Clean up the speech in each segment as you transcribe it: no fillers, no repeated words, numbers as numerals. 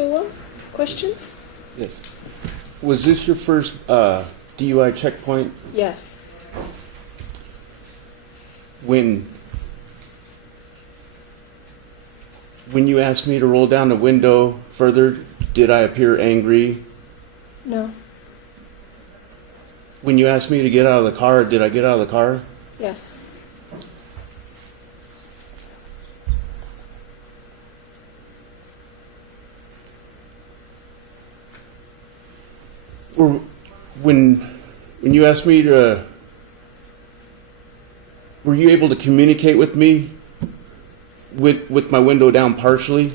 Mr. Lowe, questions? Yes. Was this your first DUI checkpoint? Yes. When you asked me to roll down the window further, did I appear angry? No. When you asked me to get out of the car, did I get out of the car? Yes. Or when you asked me to, were you able to communicate with me with my window down partially?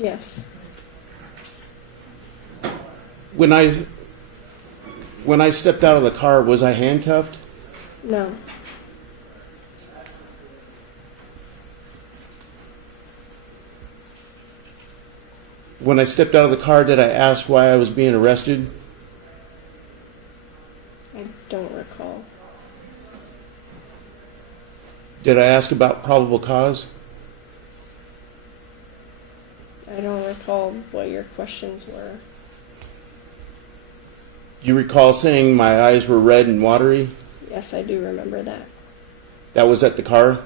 Yes. When I stepped out of the car, was I handcuffed? No. When I stepped out of the car, did I ask why I was being arrested? I don't recall. Did I ask about probable cause? I don't recall what your questions were. Do you recall saying my eyes were red and watery? Yes, I do remember that. That was at the car?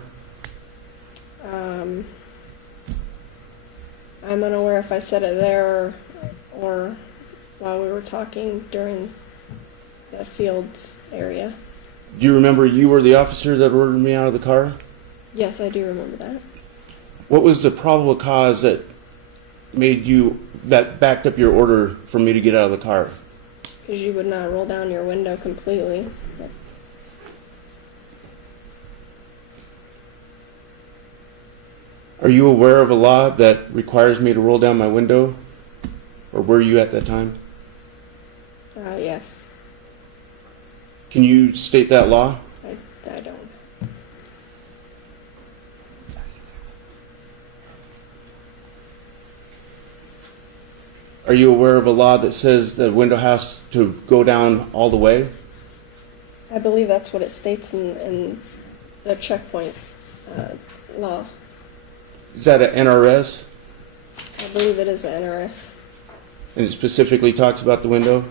I'm unaware if I said it there or while we were talking during the fields area. Do you remember you were the officer that ordered me out of the car? Yes, I do remember that. What was the probable cause that backed up your order for me to get out of the car? Because you would not roll down your window completely. Are you aware of a law that requires me to roll down my window? Or were you at that time? Yes. Can you state that law? I don't. Are you aware of a law that says the window has to go down all the way? I believe that's what it states in the checkpoint law. Is that an NRS? I believe it is an NRS. And it specifically talks about the window?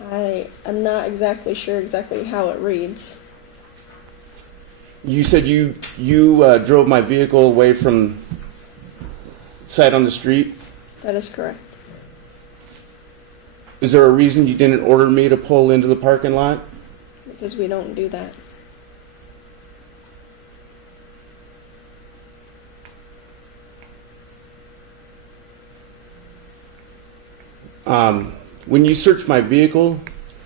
I'm not exactly sure exactly how it reads. You said you drove my vehicle away from sight on the street. That is correct. Is there a reason you didn't order me to pull into the parking lot? Because we don't do that. When you searched my vehicle,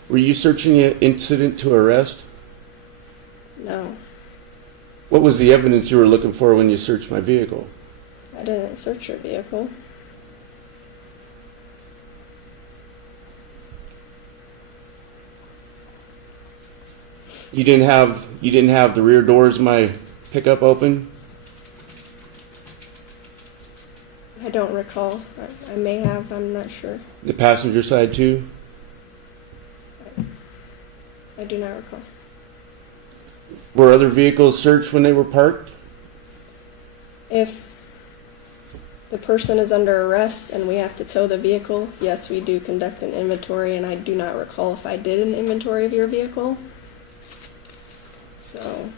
were you searching it incident to arrest? No. What was the evidence you were looking for when you searched my vehicle? I didn't search your vehicle. You didn't have the rear doors of my pickup open? I don't recall. I may have. I'm not sure. The passenger side too? I do not recall. Were other vehicles searched when they were parked? If the person is under arrest and we have to tow the vehicle, yes, we do conduct an inventory, and I do not recall if I did an inventory of your vehicle. So,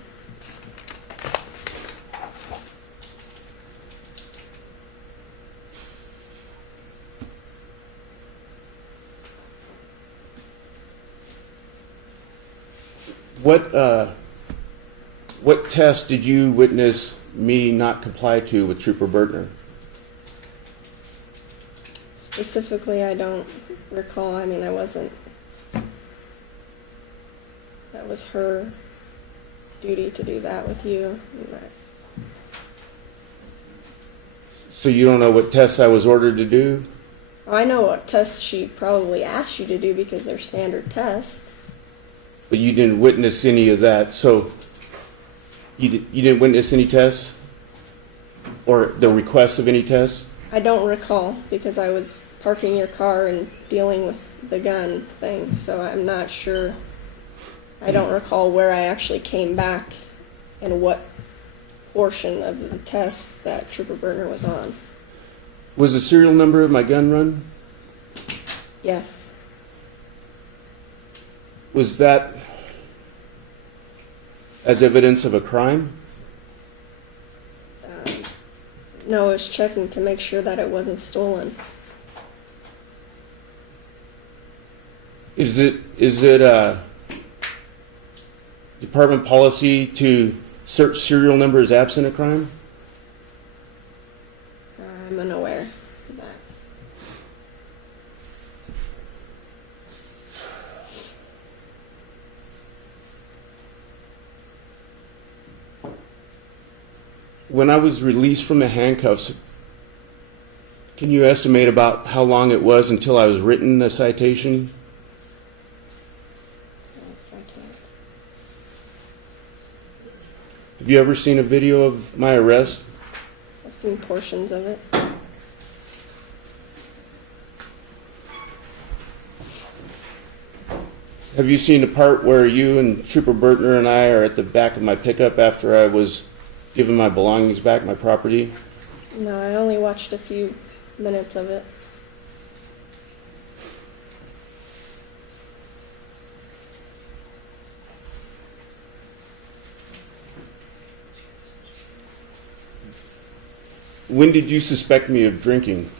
what test did you witness me not comply to with Trooper Bertner? specifically, I don't recall. I mean, I wasn't. That was her duty to do that with you. So you don't know what tests I was ordered to do? I know what tests she probably asked you to do because they're standard tests. But you didn't witness any of that, so you didn't witness any tests? Or the request of any tests? I don't recall because I was parking your car and dealing with the gun thing, so I'm not sure. I don't recall where I actually came back and what portion of the test that Trooper Berner was on. Was the serial number of my gun run, Yes. was that as evidence of a crime? No, it's checking to make sure that it wasn't stolen. Is it department policy to search serial number as absent a crime? I'm unaware of that. When I was released from the handcuffs, can you estimate about how long it was until I was written a citation? I can't. Have you ever seen a video of my arrest? I've seen portions of it. Have you seen the part where you and Trooper Bertner and I are at the back of my pickup after I was given my belongings back, my property? No, I only watched a few minutes of it. When did you suspect me of drinking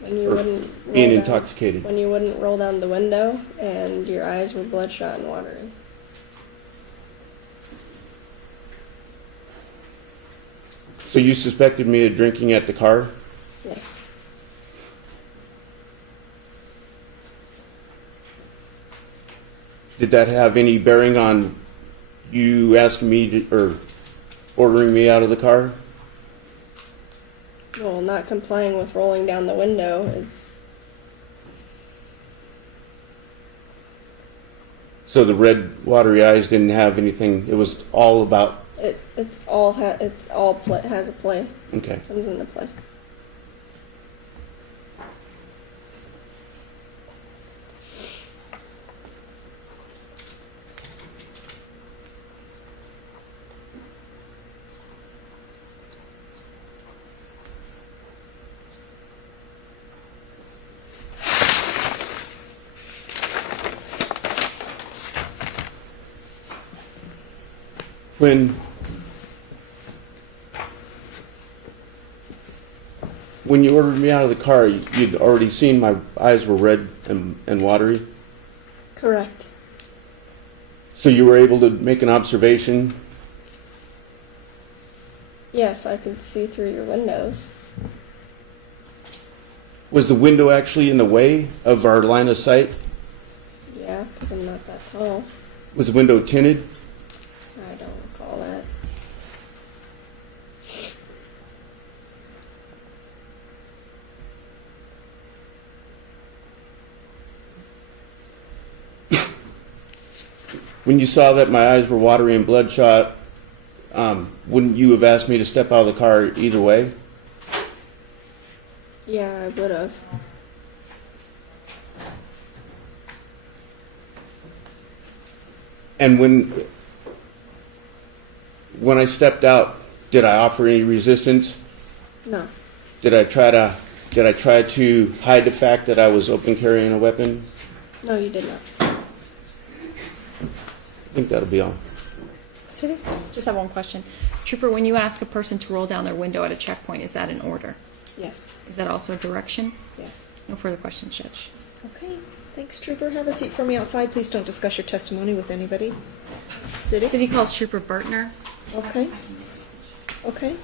When you or wouldn't being roll down, intoxicated? when you wouldn't roll down the window and your eyes were bloodshot and watery. So you suspected me of drinking at the car? Yes. Did that have any bearing on you asking me to, or ordering me out of the car? Well, not complying with rolling down the window. So the red watery eyes didn't have anything. It was all about. It's all has a play. Okay. Comes into play. When you ordered me out of the car, you'd already seen my eyes were red and watery. Correct. So you were able to make an observation. Yes, I can see through your windows. Was the window actually in the way of our line of sight? Yeah, because I'm not that tall. Was the window tinted? I don't recall that. When you saw that my eyes were watery and bloodshot, wouldn't you have asked me to step out of the car either way? Yeah, I would have. And when I stepped out, did I offer any resistance? No. Did I try to hide the fact that I was open carrying a weapon? No, you did not. I think that'll be all. City? Just have one question. Trooper, when you ask a person to roll down their window at a checkpoint, is that an order? Yes. Is that also a direction? Yes. No further questions, Judge. Okay, thanks, Trooper. Have a seat for me outside. Please don't discuss your testimony with anybody. City? City calls Trooper Bertner. Okay. Okay.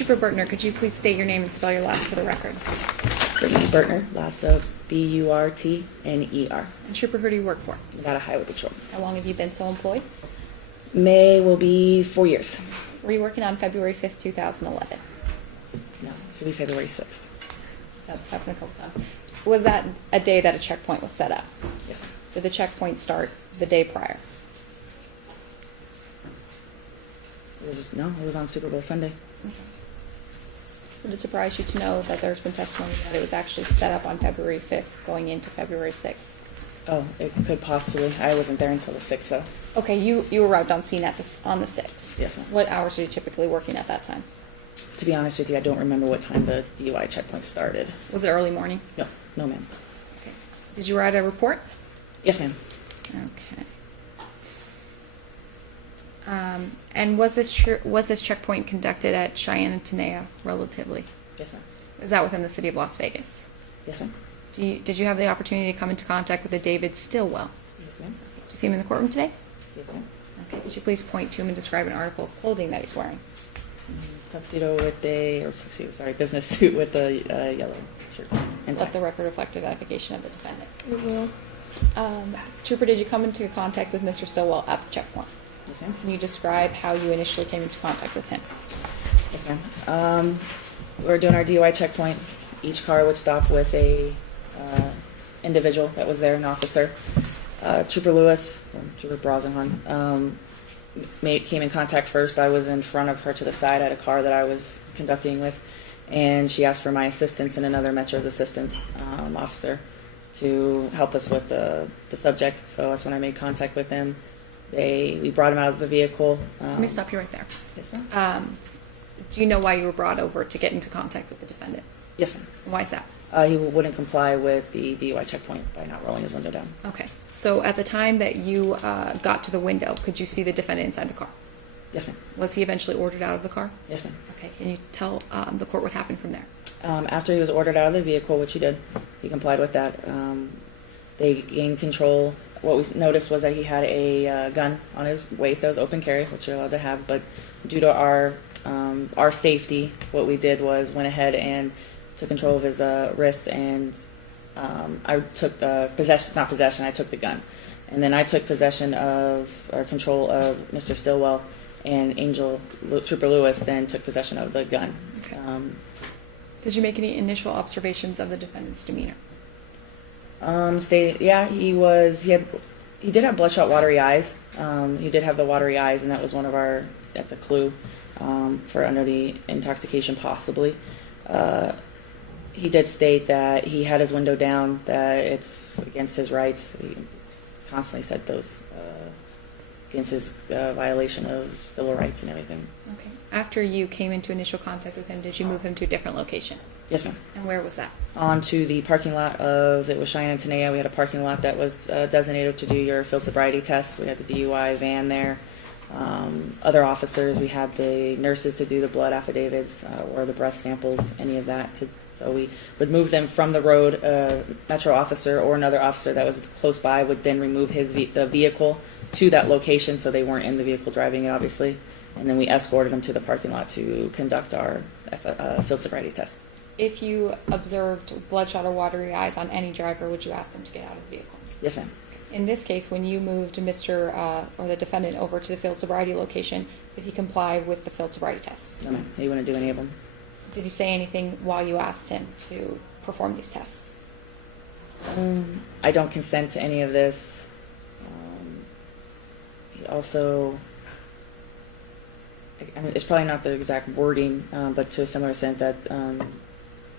Trooper Burtner, could you please state your name and spell your last for the record? Brittany Burtner, last of Burtner. And Trooper, who do you work for? Nevada Highway Patrol. How long have you been so employed? May will be 4 years. Were you working on February 5th, 2011? No, it should be February 6th. That's happened a couple times. Was that a day that a checkpoint was set up? Yes, ma'am. Did the checkpoint start the day prior? It was on Super Bowl Sunday. Would it surprise you to know that there's been testimony that it was actually set up on February 5th going into February 6th? Oh, it could possibly. I wasn't there until the 6th, though. Okay, you arrived on scene on the 6th. Yes, ma'am. What hours are you typically working at that time? To be honest with you, I don't remember what time the DUI checkpoint started. Was it early morning? No, ma'am. Okay. Did you write a report? Yes, ma'am. Okay. And was this checkpoint conducted at Cheyenne and Tenaya relatively? Yes, ma'am. Is that within the city of Las Vegas? Yes, ma'am. Did you have the opportunity to come into contact with a David Stillwell? Yes, ma'am. Did you see him in the courtroom today? Yes, ma'am. Okay. Could you please point to him and describe an article of clothing that he's wearing? Business suit with a yellow shirt and tie. Let the record reflect identification of the defendant. It will. Trooper, did you come into contact with Mr. Stillwell at the checkpoint? Yes, ma'am. Can you describe how you initially came into contact with him? Yes, ma'am. We were doing our DUI checkpoint. Each car would stop with a individual that was there, an officer. Trooper Lewis, or Trooper Brazenhan, came in contact first. I was in front of her to the side. I had a car that I was conducting with, and she asked for my assistance and another Metro's assistance officer to help us with the subject. So that's when I made contact with him. We brought him out of the vehicle. Let me stop you right there. Yes, ma'am. Do you know why you were brought over to get into contact with the defendant? Yes, ma'am. Why is that? He wouldn't comply with the DUI checkpoint by not rolling his window down. Okay. So at the time that you got to the window, could you see the defendant inside the car? Yes, ma'am. Was he eventually ordered out of the car? Yes, ma'am. Okay. Can you tell the court what happened from there? After he was ordered out of the vehicle, which he did, he complied with that. They gained control. What we noticed was that he had a gun on his waist that was open carry, which you're allowed to have. But due to our safety, what we did was went ahead and took control of his wrist, and I took the I took the gun. And then I took possession of, or control of, Mr. Stillwell, and Trooper Lewis then took possession of the gun. Okay. Did you make any initial observations of the defendant's demeanor? He did have bloodshot watery eyes. He did have the watery eyes, and that was that's a clue for under the intoxication possibly. He did state that he had his window down, that it's against his rights. He constantly said those against his violation of civil rights and everything. Okay. After you came into initial contact with him, did you move him to a different location? Yes, ma'am. And where was that? Onto the parking lot it was Cheyenne and Tenaya. We had a parking lot that was designated to do your field sobriety test. We had the DUI van there. Other officers, we had the nurses to do the blood affidavits or the breath samples, any of that. So we would move them from the road. Metro officer or another officer that was close by would then remove the vehicle to that location, so they weren't in the vehicle driving it, obviously. And then we escorted them to the parking lot to conduct our field sobriety test. If you observed bloodshot or watery eyes on any driver, would you ask them to get out of the vehicle? Yes, ma'am. In this case, when you moved Mr. Or the defendant over to the field sobriety location, did he comply with the field sobriety tests? No, ma'am. He wouldn't do any of them. Did he say anything while you asked him to perform these tests? I don't consent to any of this. He also, I mean, it's probably not the exact wording, but to a similar extent that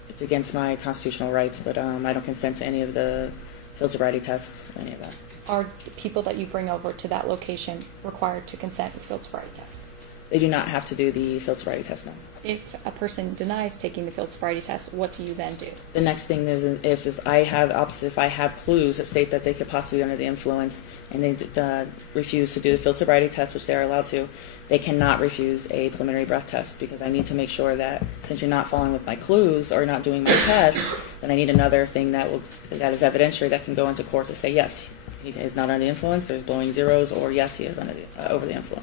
it's against my constitutional rights, but I don't consent to any of the field sobriety tests, or any of that. Are the people that you bring over to that location required to consent with field sobriety tests? They do not have to do the field sobriety test, no. If a person denies taking the field sobriety test, what do you then do? The next thing is if I have clues that state that they could possibly be under the influence and they refuse to do the field sobriety test, which they are allowed to, they cannot refuse a preliminary breath test, because I need to make sure that since you're not following with my clues or not doing the test, then I need another thing that is evidentiary that can go into court to say, yes, he is not under the influence, there's blowing zeros, or yes, he is over the influence.